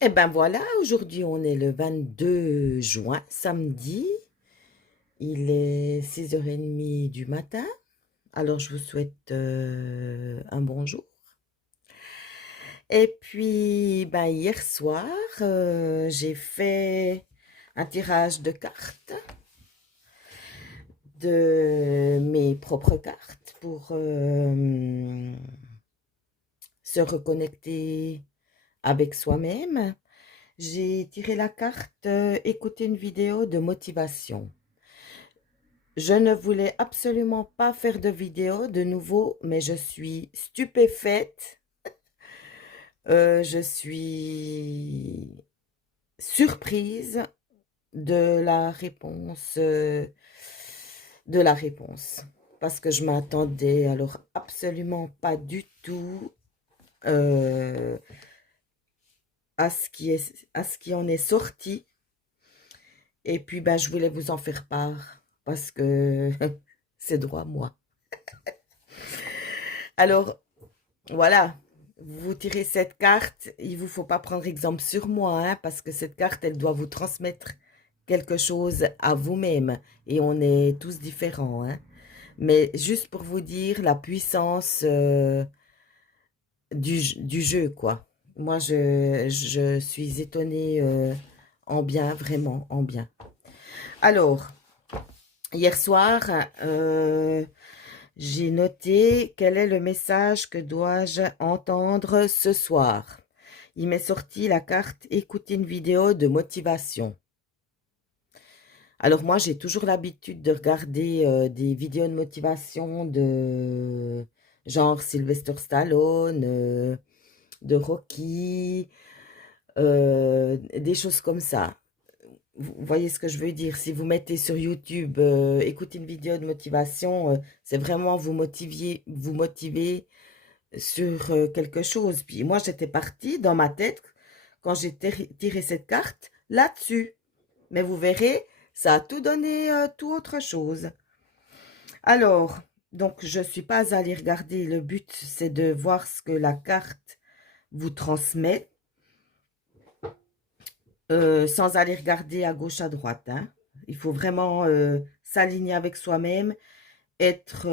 Et ben voilà, aujourd'hui on est le 22 juin, samedi. Il est 6h30 du matin. Alors je vous souhaite un bon jour. Et puis ben, hier soir, j'ai fait un tirage de cartes, de mes propres cartes pour se reconnecter avec soi-même. J'ai tiré la carte écouter une vidéo de motivation. Je ne voulais absolument pas faire de vidéo de nouveau, mais je suis stupéfaite. Je suis surprise de la réponse, parce que je m'attendais alors absolument pas du tout euh, à ce qui en est sorti. Et puis, ben, je voulais vous en faire part parce que c'est droit à moi. Alors, voilà, vous tirez cette carte, il vous faut pas prendre exemple sur moi, hein, parce que cette carte, elle doit vous transmettre quelque chose à vous-même. Et on est tous différents, hein. Mais juste pour vous dire la puissance du jeu, quoi. Moi, je suis étonnée en bien, vraiment, en bien. Alors, hier soir, j'ai noté quel est le message que dois-je entendre ce soir. Il m'est sorti la carte écouter une vidéo de motivation. Alors moi, j'ai toujours l'habitude de regarder des vidéos de motivation de genre Sylvester Stallone, de Rocky, des choses comme ça. Vous voyez ce que je veux dire? Si vous mettez sur YouTube, écoutez une vidéo de motivation, c'est vraiment vous motiver sur quelque chose. Puis moi, j'étais partie dans ma tête quand j'ai tiré cette carte là-dessus. Mais vous verrez, ça a tout donné, tout autre chose. Alors, donc, je suis pas allée regarder. Le but, c'est de voir ce que la carte vous transmet, sans aller regarder à gauche, à droite, hein. Il faut vraiment s'aligner avec soi-même, être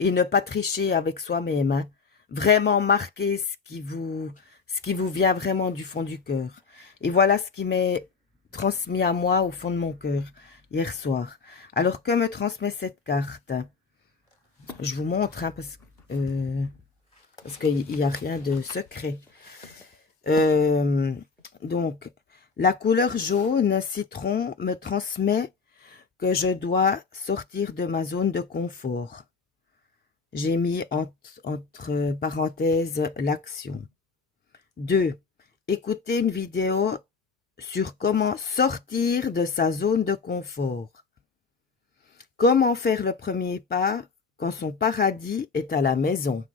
et ne pas tricher avec soi-même, hein. Vraiment marquer ce qui vous vient vraiment du fond du cœur. Et voilà ce qui m'est transmis à moi au fond de mon cœur hier soir. Alors, que me transmet cette carte? Je vous montre, hein, parce qu'il n'y a rien de secret. Euh, donc, la couleur jaune citron me transmet que je dois sortir de ma zone de confort. J'ai mis entre parenthèses l'action. 2. Écouter une vidéo sur comment sortir de sa zone de confort. Comment faire le premier pas quand son paradis est à la maison.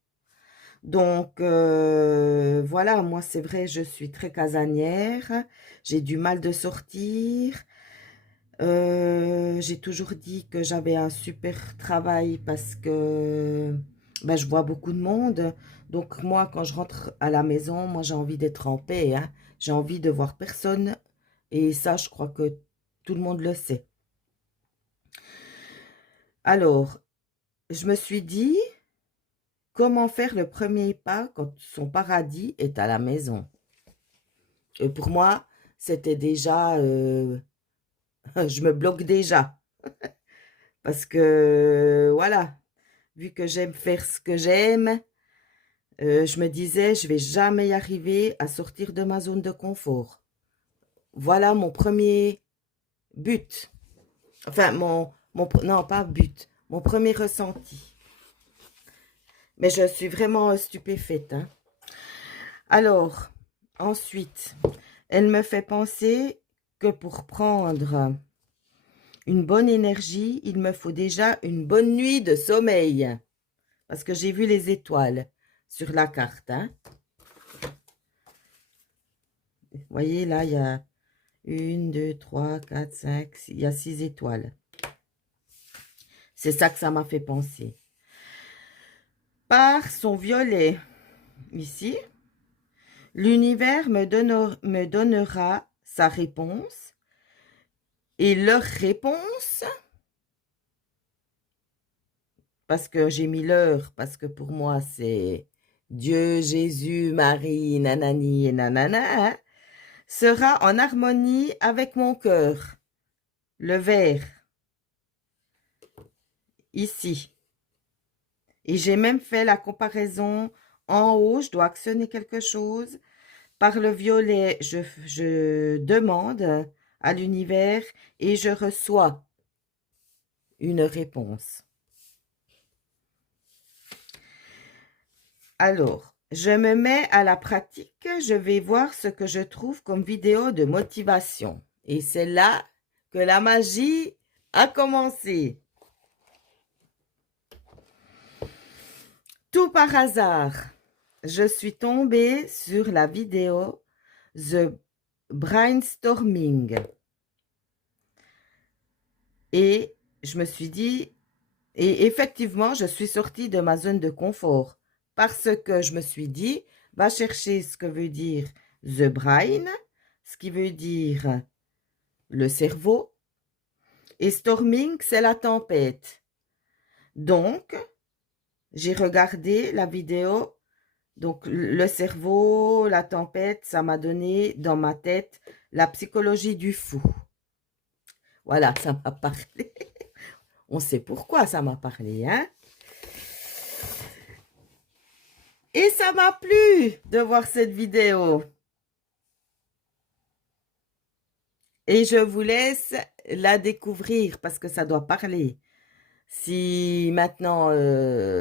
Donc, voilà, moi c'est vrai, je suis très casanière, j'ai du mal de sortir. J'ai toujours dit que j'avais un super travail parce que ben, je vois beaucoup de monde. Donc moi, quand je rentre à la maison, moi j'ai envie d'être en paix, hein. J'ai envie de voir personne. Et ça, je crois que tout le monde le sait. Alors, je me suis dit, comment faire le premier pas quand son paradis est à la maison? Et pour moi, c'était déjà, je me bloque déjà. Parce que, voilà, vu que j'aime faire ce que j'aime, je me disais, je vais jamais y arriver à sortir de ma zone de confort. Voilà mon premier but. Enfin, non, pas but, mon premier ressenti. Mais je suis vraiment stupéfaite, hein. Alors, ensuite, elle me fait penser que pour prendre une bonne énergie, il me faut déjà une bonne nuit de sommeil. Parce que j'ai vu les étoiles sur la carte, hein. Vous voyez, là, il y a 1, 2, 3, 4, 5, il y a 6 étoiles. C'est ça que ça m'a fait penser. Par son violet, ici, L'univers me donnera sa réponse et leur réponse, parce que j'ai mis leur, parce que pour moi c'est Dieu, Jésus, Marie, nanani et nanana, hein, sera en harmonie avec mon cœur, le vert, ici. Et j'ai même fait la comparaison en haut, je dois actionner quelque chose. Par le violet, je demande à l'univers et je reçois une réponse. Alors, je me mets à la pratique, je vais voir ce que je trouve comme vidéo de motivation. Et c'est là que la magie a commencé. Tout par hasard, je suis tombée sur la vidéo The Brainstorming. Et je me suis dit, et effectivement, je suis sortie de ma zone de confort parce que je me suis dit, va chercher ce que veut dire the brain, ce qui veut dire le cerveau, et storming, c'est la tempête. Donc, j'ai regardé la vidéo, donc le cerveau, la tempête, ça m'a donné dans ma tête la psychologie du fou. Voilà, ça m'a parlé. On sait pourquoi ça m'a parlé, hein? Et ça m'a plu de voir cette vidéo. Et je vous laisse la découvrir parce que ça doit parler. Si maintenant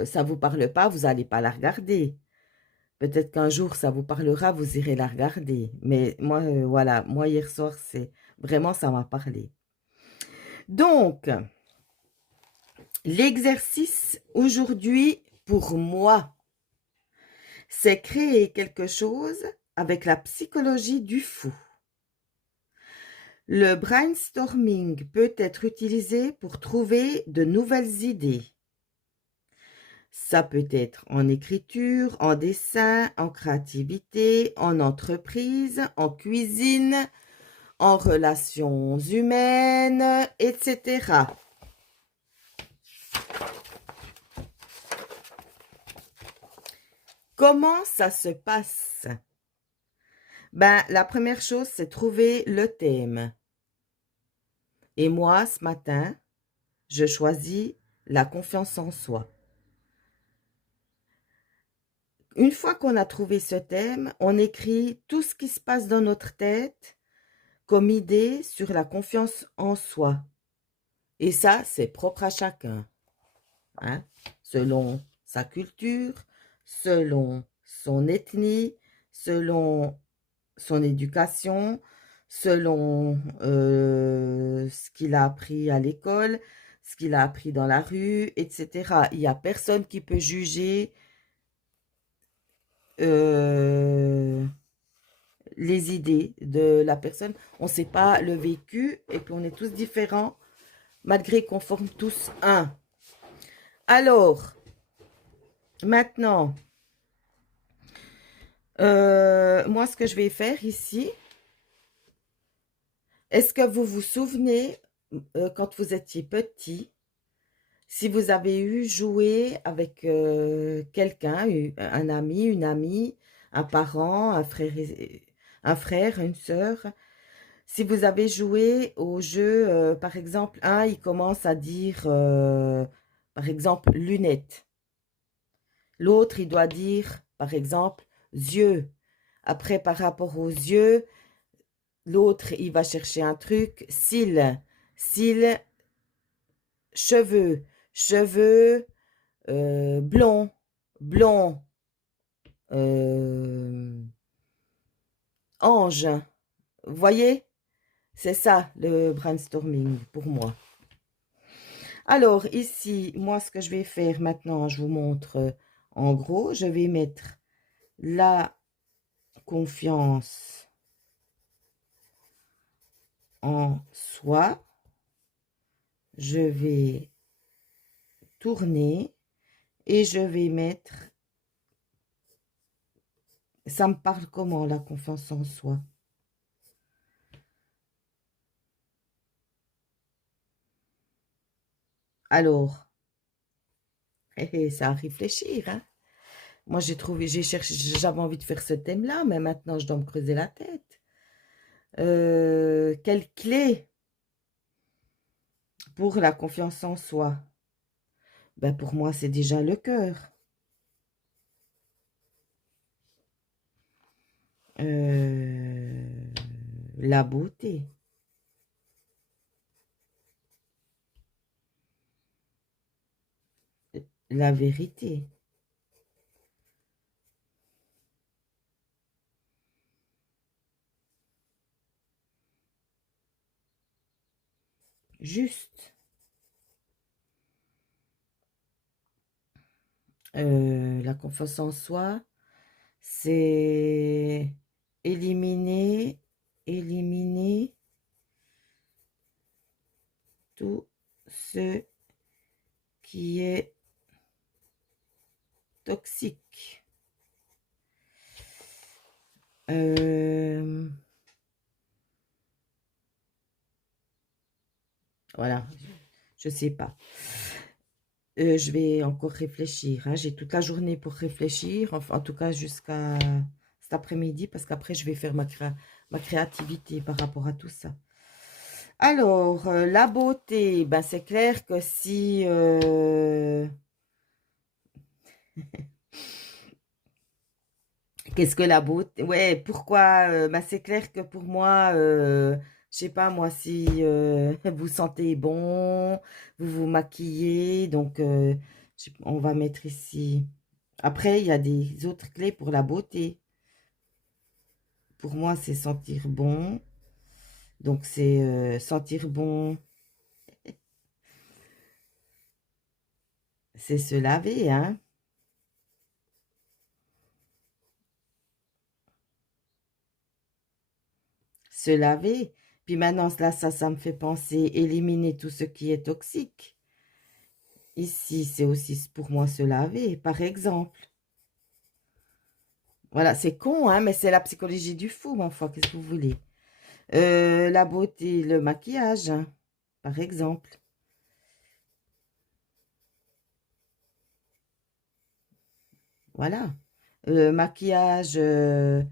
ça ne vous parle pas, vous n'allez pas la regarder. Peut-être qu'un jour ça vous parlera, vous irez la regarder. Mais moi, voilà, moi hier soir, c'est vraiment ça m'a parlé. Donc, l'exercice aujourd'hui pour moi, c'est créer quelque chose avec la psychologie du fou. Le brainstorming peut être utilisé pour trouver de nouvelles idées. Ça peut être en écriture, en dessin, en créativité, en entreprise, en cuisine, en relations humaines, etc. Comment ça se passe? Ben, la première chose, c'est trouver le thème. Et moi, ce matin, je choisis la confiance en soi. Une fois qu'on a trouvé ce thème, on écrit tout ce qui se passe dans notre tête comme idée sur la confiance en soi. Et ça, c'est propre à chacun, hein, selon sa culture, selon son ethnie, selon son éducation, selon ce qu'il a appris à l'école, ce qu'il a appris dans la rue, etc. Il n'y a personne qui peut juger les idées de la personne. On ne sait pas le vécu et puis on est tous différents malgré qu'on forme tous un. Alors, maintenant, moi ce que je vais faire ici, est-ce que vous vous souvenez quand vous étiez petit, si vous avez eu joué avec quelqu'un, un ami, une amie, un parent, un frère, une sœur, si vous avez joué au jeu, par exemple, un, il commence à dire, par exemple, lunettes. L'autre, il doit dire, par exemple, yeux. Après, par rapport aux yeux, l'autre, il va chercher un truc, cils, cils, cheveux, cheveux, blond, blond, ange. Vous voyez? C'est ça le brainstorming pour moi. Alors ici, moi ce que je vais faire maintenant, je vous montre en gros, je vais mettre la confiance en soi. Je vais tourner et je vais mettre Ça me parle comment, la confiance en soi? Alors, c'est à réfléchir, hein. Moi, j'ai trouvé, j'ai cherché, j'avais envie de faire ce thème-là, mais maintenant, je dois me creuser la tête. Quelle clé pour la confiance en soi? Ben, pour moi, c'est déjà le cœur. Euh, la beauté, la vérité, juste. La confiance en soi, c'est éliminer tout ce qui est toxique. Voilà, je sais pas. Je vais encore réfléchir, hein. J'ai toute la journée pour réfléchir, enfin, en tout cas jusqu'à cet après-midi, parce qu'après, je vais faire ma créativité par rapport à tout ça. Alors, la beauté, ben, c'est clair que si... Qu'est-ce que la beauté? Ouais, pourquoi? Ben, c'est clair que pour moi, je sais pas moi, si vous sentez bon, vous vous maquillez, donc on va mettre ici. Après, il y a des autres clés pour la beauté. Pour moi, c'est sentir bon. Donc, c'est sentir bon, c'est se laver, hein. Se laver. Puis maintenant, là, ça me fait penser éliminer tout ce qui est toxique. Ici, c'est aussi pour moi se laver, par exemple. Voilà, c'est con, hein, mais c'est la psychologie du fou, ma foi, qu'est-ce que vous voulez? La beauté, le maquillage, hein, par exemple. Voilà. Maquillage, je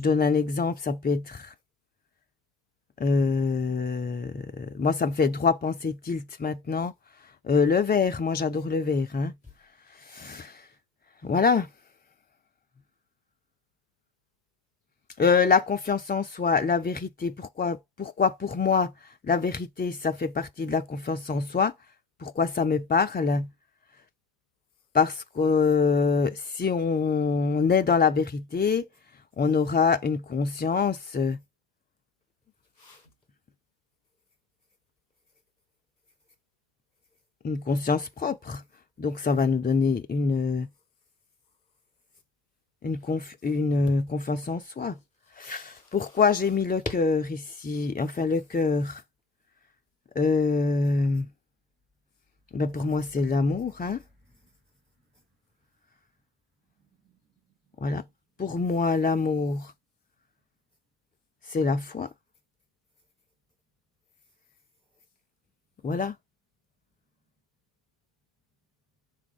donne un exemple, ça peut être... moi, ça me fait droit penser tilt maintenant. Le vert, moi, j'adore le vert, hein. Voilà. La confiance en soi, la vérité. Pourquoi pour moi, la vérité, ça fait partie de la confiance en soi? Pourquoi ça me parle? Parce que si on est dans la vérité, on aura une conscience propre. Donc, ça va nous donner une confiance en soi. Pourquoi j'ai mis le cœur ici? Enfin, le cœur. Ben pour moi, c'est l'amour, hein. Voilà. Pour moi, l'amour, c'est la foi. Voilà.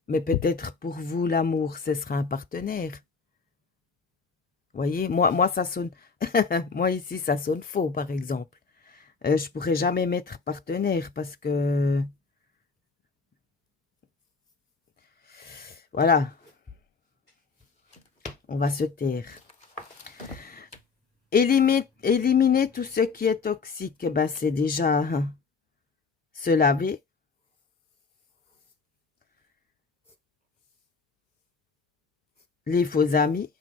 Mais peut-être pour vous, l'amour, ce sera un partenaire. Voyez, moi, ça sonne... moi, ici, ça sonne faux, par exemple. Je pourrais jamais mettre partenaire parce que... Voilà, on va se taire. Éliminer tout ce qui est toxique, ben, c'est déjà se laver. Les faux amis,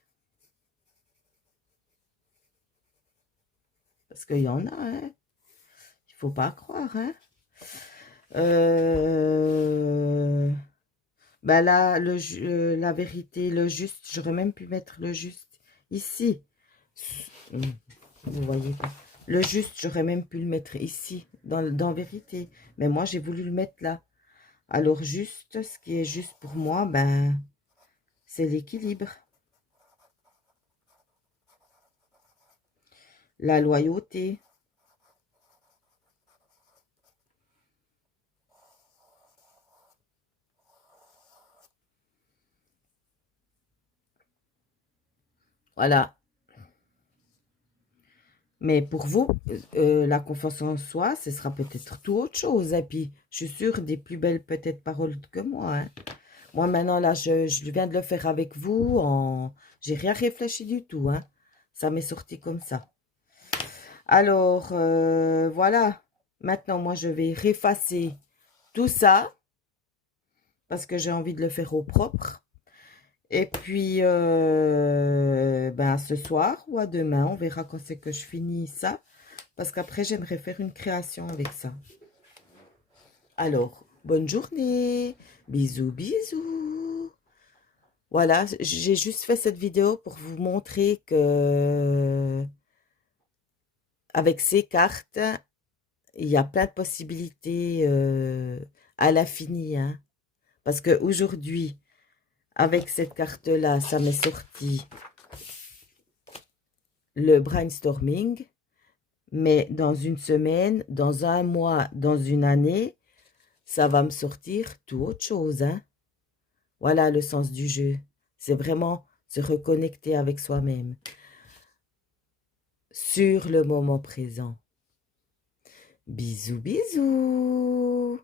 parce qu'il y en a, hein. Il faut pas croire, hein. Ben là, la vérité, le juste, j'aurais même pu mettre le juste ici. Vous voyez pas. Le juste, j'aurais même pu le mettre ici, dans vérité. Mais moi, j'ai voulu le mettre là. Alors, juste, ce qui est juste pour moi, ben, c'est l'équilibre. la loyauté. Voilà. Mais pour vous, la confiance en soi, ce sera peut-être tout autre chose. Et puis, je suis sûre des plus belles peut-être paroles que moi, hein. Moi, maintenant, là, je viens de le faire avec vous. J'ai rien réfléchi du tout, hein. Ça m'est sorti comme ça. Alors, voilà. Maintenant, moi, je vais effacer tout ça parce que j'ai envie de le faire au propre. Et puis, ben, ce soir ou à demain, on verra quand c'est que je finis ça. Parce qu'après, j'aimerais faire une création avec ça. Alors, bonne journée. Bisous, bisous. Voilà, j'ai juste fait cette vidéo pour vous montrer que avec ces cartes, il y a plein de possibilités à l'infini, hein. Parce qu'aujourd'hui, avec cette carte-là, ça m'est sorti le brainstorming. Mais dans une semaine, dans un mois, dans une année, ça va me sortir tout autre chose, hein. Voilà le sens du jeu. C'est vraiment se reconnecter avec soi-même sur le moment présent. Bisous, bisous.